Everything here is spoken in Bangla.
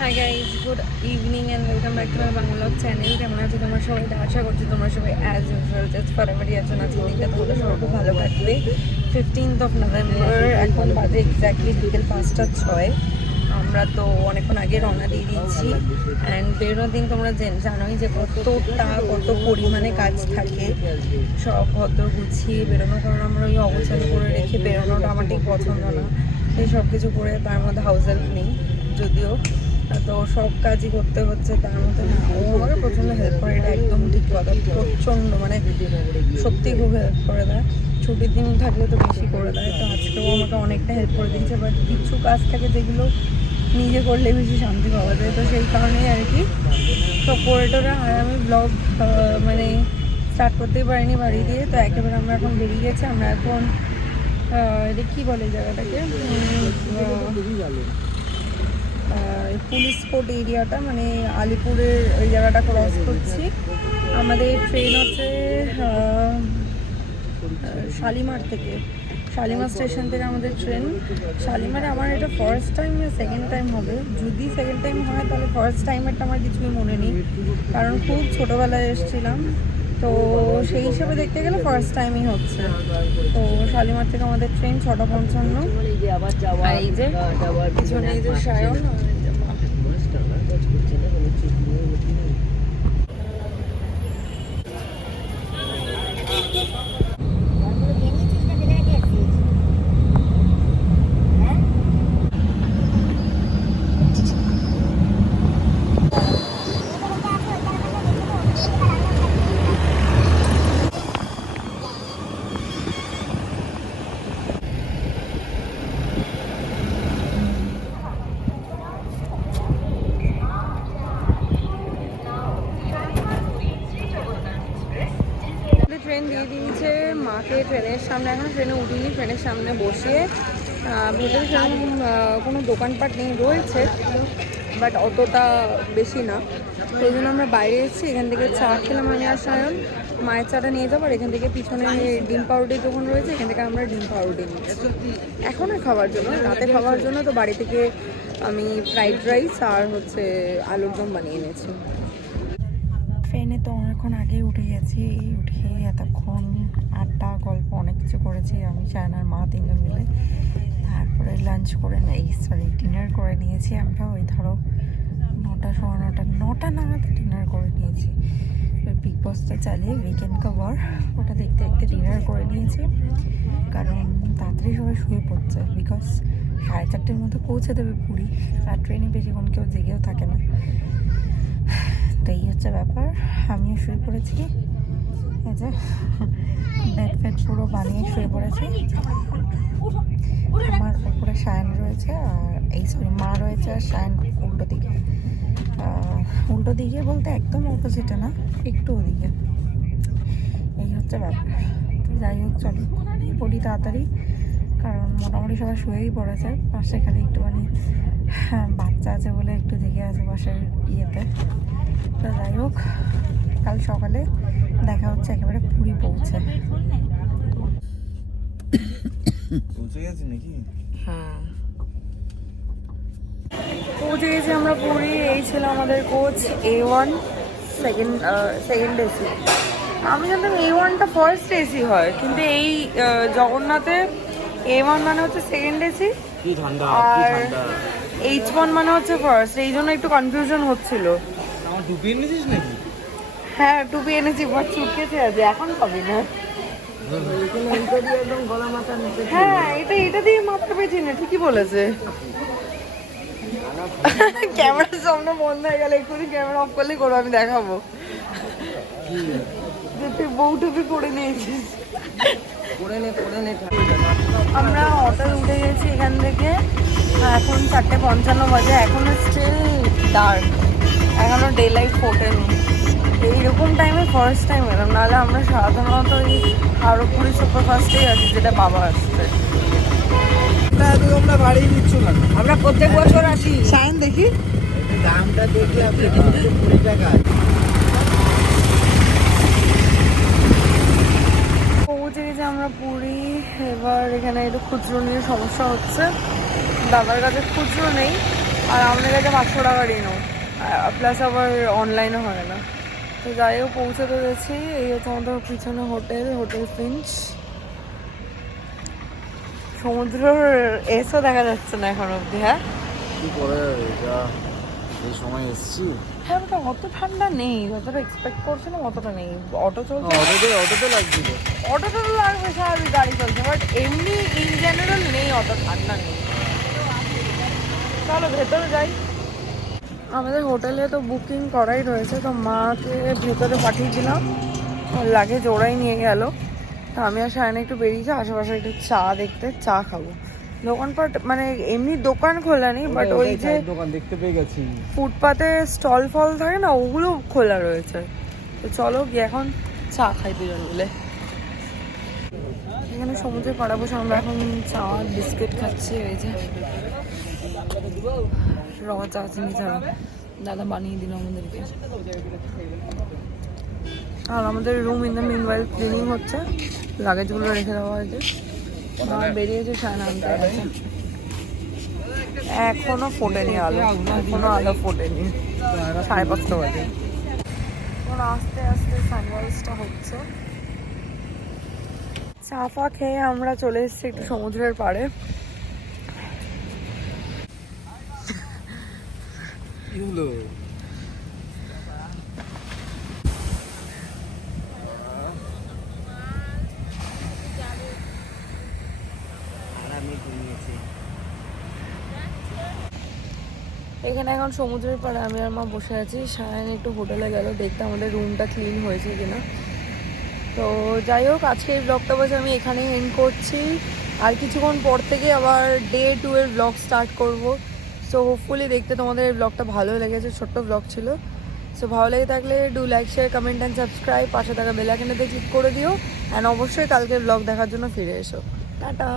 Hi guys, good evening and welcome back to my Bangla channel. কেমন আছো তোমরা সবাই? আশা করছি তোমরা সবাই অ্যাজ ইউজুয়াল জাস্ট ফরএভারই আছো। আজকের দিনটা তোমাদের সবাই খুব ভালো কাটবে। 15th of November, এখন বাজে এক্স্যাক্টলি বিকেল 5:06। আমরা তো অনেকক্ষণ আগে রওনা দিয়ে দিয়েছি। অ্যান্ড বেরোনোর দিন তোমরা জানোই যে কত পরিমাণে কাজ থাকে, সব ভদ্র গুছিয়ে বেরোনো। কারণ আমরা ওই অবস্থান করে রেখে বেরোনোটা আমার ঠিক পছন্দ না। এই সব কিছু করে তার মধ্যে হাউস হেল্প নেই যদিও, তো সব কাজই করতে হচ্ছে। তার মধ্যে না, ও আমাকে প্রচণ্ড হেল্প করে, এটা একদম ঠিক কথা। প্রচণ্ড মানে সত্যি খুব হেল্প করে দেয়। ছুটির দিন থাকলে তো বেশি করে দেয়। তো আজকেও আমাকে অনেকটা হেল্প করে দিয়েছে। বাট কিছু কাজ থাকে যেগুলো নিজে করলে বেশি শান্তি পাওয়া যায়, তো সেই কারণেই আর কি সব করে টোরে। আর আমি ব্লগ মানে স্টার্ট করতেই পারিনি বাড়ি দিয়ে। তো একেবারে আমরা এখন বেরিয়ে গেছি। আমরা এখন এটা কী বলে জায়গাটাকে, পুলিশ কোর্ট এরিয়াটা, মানে আলিপুরের ওই জায়গাটা ক্রস করছি। আমাদের ট্রেন হচ্ছে শালিমার থেকে, শালিমার স্টেশন থেকে আমাদের ট্রেন। শালিমারে আমার এটা ফার্স্ট টাইম না সেকেন্ড টাইম হবে। যদি সেকেন্ড টাইম হয় তাহলে ফার্স্ট টাইমেরটা আমার কিছুই মনে নেই, কারণ খুব ছোটোবেলায় এসেছিলাম। তো সেই হিসাবে দেখতে গেলে ফার্স্ট টাইমই হচ্ছে। তো শালিমার থেকে আমাদের ট্রেন 6:55। আর এই যে পিছনে এই যে সায়ন, ট্রেন দিয়ে দিয়েছে মাকে ট্রেনের সামনে। এখন ট্রেনে উঠিনি, ট্রেনের সামনে বসিয়ে। ভেতরে সেরকম কোনো দোকানপাট নেই, রয়েছে বাট অতটা বেশি না। তো ওই জন্য আমরা বাইরে এসেছি। এখান থেকে চা খেলাম আমি আর সায়ন। মায়ের চাটা নিয়ে যাবো। আর এখান থেকে পিছনে ডিম পাউরুটির দোকান রয়েছে, এখান থেকে আমরা ডিম পাউরুটি নিচ্ছি এখন আর খাওয়ার জন্য, রাতে খাওয়ার জন্য। তো বাড়ি থেকে আমি ফ্রাইড রাইস আর হচ্ছে আলুর দম বানিয়ে এনেছি। ট্রেনে তো অনেকক্ষণ আগেই উঠে গেছি। উঠে এতক্ষণ আড্ডা গল্প অনেক কিছু করেছি আমি, সায়নার মা তিনজন মিলে। তারপরে লাঞ্চ করে ডিনার করে নিয়েছি আমরা। ওই ধরো 9টা নাগাদ ডিনার করে নিয়েছি। বিগ বসটা চালিয়ে উইকেন্ড কভার ওটা দেখতে দেখতে ডিনার করে নিয়েছি। কারণ তাড়াতাড়ি সবাই শুয়ে পড়ছে, বিকজ 4:30-র মধ্যে পৌঁছে দেবে পুরী। আর ট্রেনে বেশিক্ষণ কেউ জেগেও থাকে না। তো এই হচ্ছে ব্যাপার। আমিও শুয়ে পড়েছি, এই যে বেড ফেড পুরো বানিয়ে শুয়ে পড়েছি। আমার উপরে সায়ন রয়েছে আর মা রয়েছে, আর সায়ন উল্টো দিকে বলতে একদম অপোজিটে না, একটু ওদিকে। এই হচ্ছে ব্যাপার। তো যাই হোক, চলো পড়ি তাড়াতাড়ি, কারণ মোটামুটি সবাই শুয়েই পড়েছে। পাশে খালি একটুখানি বাচ্চা আছে বলে একটু জেগে আছে পাশের ইয়েতে। তো যাই হোক, কাল সকালে দেখা হচ্ছে একেবারে পুরী পৌঁছে গেছি নাকি? হ্যাঁ, পৌঁছে গেছি আমরা পুরী। এই ছিল আমাদের কোচ A1 সেকেন্ড এসি। আমি জানতাম A1টা ফার্স্ট এসি হয়, কিন্তু এই জগন্নাথে A1 মানে হচ্ছে সেকেন্ড এসি আর H1 মানে হচ্ছে ফার্স্ট। এই জন্য একটু কনফিউশন হচ্ছিল। টুপি এনেছিস নাকি? হ্যাঁ, টুপি এনেছি, বাট সুটকেসে আছে, এখন পাবি না। হ্যাঁ, এটা দিয়ে মাথা পেয়েছি না, ঠিকই বলেছে। ক্যামেরার সামনে বন্ধ হয়ে গেলে একটু ক্যামেরা অফ করলেই করবো, আমি দেখাবো যে তুই বউ টুপি করে নিয়েছিস। আমরা অটোয় উঠে গেছি এখান থেকে। এখন 4:55 বাজে, এখনো স্টিল ডার্ক, এখনো ডে লাইট ফোটেনি। এইরকম টাইমে ফার্স্ট টাইম এলাম, নাহলে আমরা সাধারণত এই হাওড়া সুপারফাস্টেই আছি, যেটা বাবা আসছে। তোমরা বাড়ি দিচ্ছ না? আমরা প্রত্যেক বছর আসি। সায়ন দেখি দামটা দেখি, আপনি 20 টাকা। পৌঁছে গেছি আমরা পুরী। এবার এখানে একটু খুচরো নিয়ে সমস্যা হচ্ছে, দাদার কাছে খুচরো নেই। আর আমাদের কাছে 500 টাকারই নোট, প্লাস আবার অনলাইনে হয় না। তো যাই হোক পৌঁছতে গেছি। এই হচ্ছে আমাদের পিছনে হোটেল ফিঞ্চ। সমুদ্রের এসও দেখা যাচ্ছে না এখন অবধি। হ্যাঁ কি করে এটা এই সময় এসেছি। হ্যাঁ ওটা অত ঠান্ডা নেই, যতটা এক্সপেক্ট করছিলাম অতটা নেই। অটো চলছে, অটোতে লাগছিল। অটোটা তো লাগবে, স্বাভাবিক গাড়ি চলছে, বাট এমনি ইন জেনারেল নেই, অত ঠান্ডা নেই। চলো ভেতরে যাই। আমাদের হোটেলে তো বুকিং করাই রয়েছে, তো মাকে ভেতরে পাঠিয়ে দিলাম, লাগেজ ওরাই নিয়ে গেল। তো আমি আর সায়না একটু বেরিয়েছি আশেপাশে একটু চা দেখতে, চা খাবো। দোকানপাট মানে এমনি দোকান খোলা নেই, বাট ওই যে দোকান দেখতে পেয়ে গেছি। ফুটপাতে স্টল ফল থাকে না, ওগুলো খোলা রয়েছে। তো চলো গিয়ে এখন চা খাই দুজন মিলে। এখানে সমুদ্রের পাড়া বসে আমরা এখন চা বিস্কিট খাচ্ছি। এই যে র চা চিনি ছাড়া দাদা বানিয়ে দিল আমাদেরকে। আর আমাদের room in the meanwhile cleaning হচ্ছে, লাগেজগুলো রেখে দেওয়া হয়েছে। মা বেরিয়েছে, সায়না আনতে গেছে। এখনো ফোটেনি আলো, এখনো আলো ফোটেনি, 5:30 বাজে। এখন আস্তে আস্তে সানরাইজটা হচ্ছে। চা ফা খেয়ে আমরা চলে এসেছি একটু সমুদ্রের পাড়ে। কি হলো? আমি ঘুমিয়েছি। এখানে এখন সমুদ্রের পাড়ে আমি আর মা বসে আছি। সায়ন একটু হোটেলে গেল দেখতে আমাদের রুমটা ক্লিন হয়েছে কিনা। তো যাই হোক আজকে এই ব্লগটা বসে আমি এখানেই এন্ড করছি। আর কিছুক্ষণ পর থেকে আবার ডে 2 এর ব্লগ স্টার্ট করব। সো হোপফুলি দেখতে তোমাদের এই ব্লগটা ভালো লেগেছে, ছোট্ট ব্লগ ছিল। সো ভালো লেগে থাকলে do like share comment and subscribe, পাশে থাকা বেল আইকনেতে ক্লিক করে দিও। অ্যান্ড অবশ্যই কালকে ব্লগ দেখার জন্য ফিরে এসো। টাটা।